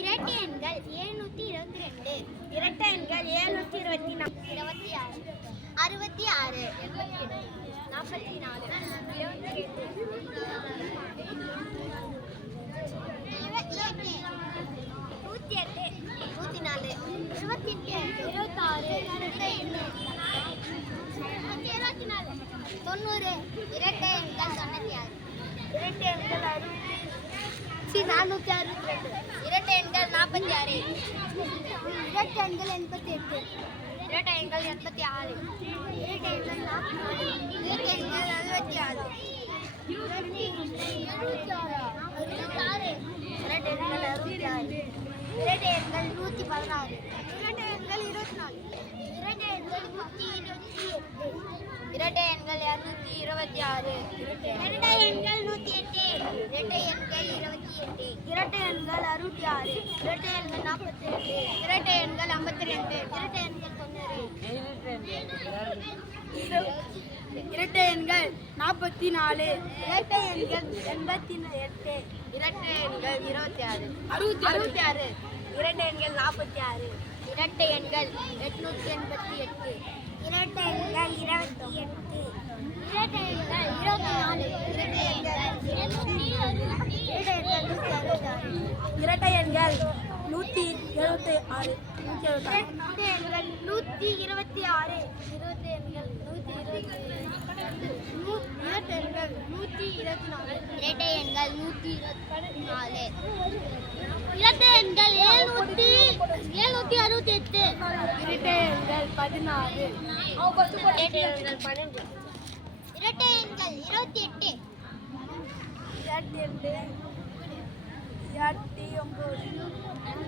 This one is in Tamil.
இரட்டை எண்கள் எழுநூத்தி இருபத்தி ரெண்டு. இரட்டை எண்கள் எழுநூத்தி இருபத்தி இருபத்தி ஆறு. அறுபத்தி ஆறு. நாற்பத்தி நாலு. இருபத்தி எட்டு. நூற்றி எட்டு நூற்றி நாலு. இருபத்தி எட்டு. இருபத்தாறு. இரட்டை எண்கள் இருபத்தி நாலு. தொண்ணூறு. இரட்டை எண்கள் தொண்ணூற்றி ஆறு. இரட்டை எண்கள் அறுபத்தி நானூற்றி அறுபத்தி ரெண்டு. ஆறு. இரட்டை எண்கள் எண்பத்தி எட்டு. இரட்டை எண்கள் எண்பத்தி ஆறு. இரட்டை எண்கள் இரட்டை எண்கள் அறுபத்தி ஆறு இரட்டை எழுபத்தி ஆறு. அறுபத்தி ஆறு. இரட்டை எண்கள் அறுபத்தி ஆறு. இரட்டை எண்கள் நூற்றி பதினாறு. இரட்டை எண்கள் இருபத்தி நாலு. இரட்டை எண்கள் நூற்றி இருபத்தி எட்டு. இரட்டை எண்கள் இரநூத்தி இருபத்தி ஆறு. இரட்டை எண்கள் நூற்றி எட்டு இரட்டை எண்கள் இருபத்தி எட்டு இரட்டை அறுபத்தி ஆறு. இரட்டை எண்கள் நாற்பத்தி ரெண்டு. இரட்டை எண்கள் ஐம்பத்தி ரெண்டு. இரட்டை எண்கள் தொண்ணூறு. இரட்டை எண்கள் நாற்பத்தி நாலு. இரட்டை எண்கள் எண்பத்தி எட்டு. இரட்டை எண்கள் இருபத்தி ஆறு. அறுபத்தி அறுபத்தி ஆறு. இரட்டை எண்கள் நாற்பத்தி ஆறு. இரட்டை எண்கள் எட்நூத்தி எண்பத்தி எட்டு. இரட்டை எண்கள் இருபத்தி எட்டு இரட்டை எண்கள் இருபத்தி நாலு இரட்டை எண்கள் இரட்டை எண்கள் நூற்றி அறுபத்தி ஆறு இரட்டை எண்கள் நூற்றி எழுபத்தி ஆறு இரட்டை எண்கள் நூற்றி இரட்டை எண்கள் நூற்றி இருபத்தி நாலு இரட்டை எண்கள் நூற்றி இருபத்தி நாலு. இரட்டை எண்கள் எழுநூற்றி எழுநூற்றி அறுபத்தி எட்டு இரட்டை எண்கள் பதினாறு. இரட்டை எண்கள் பன்னெண்டு. இரட்டை எண்கள் இருபத்தி எட்டு. இரட்டி எட்டு প্রিয়ঙ্কর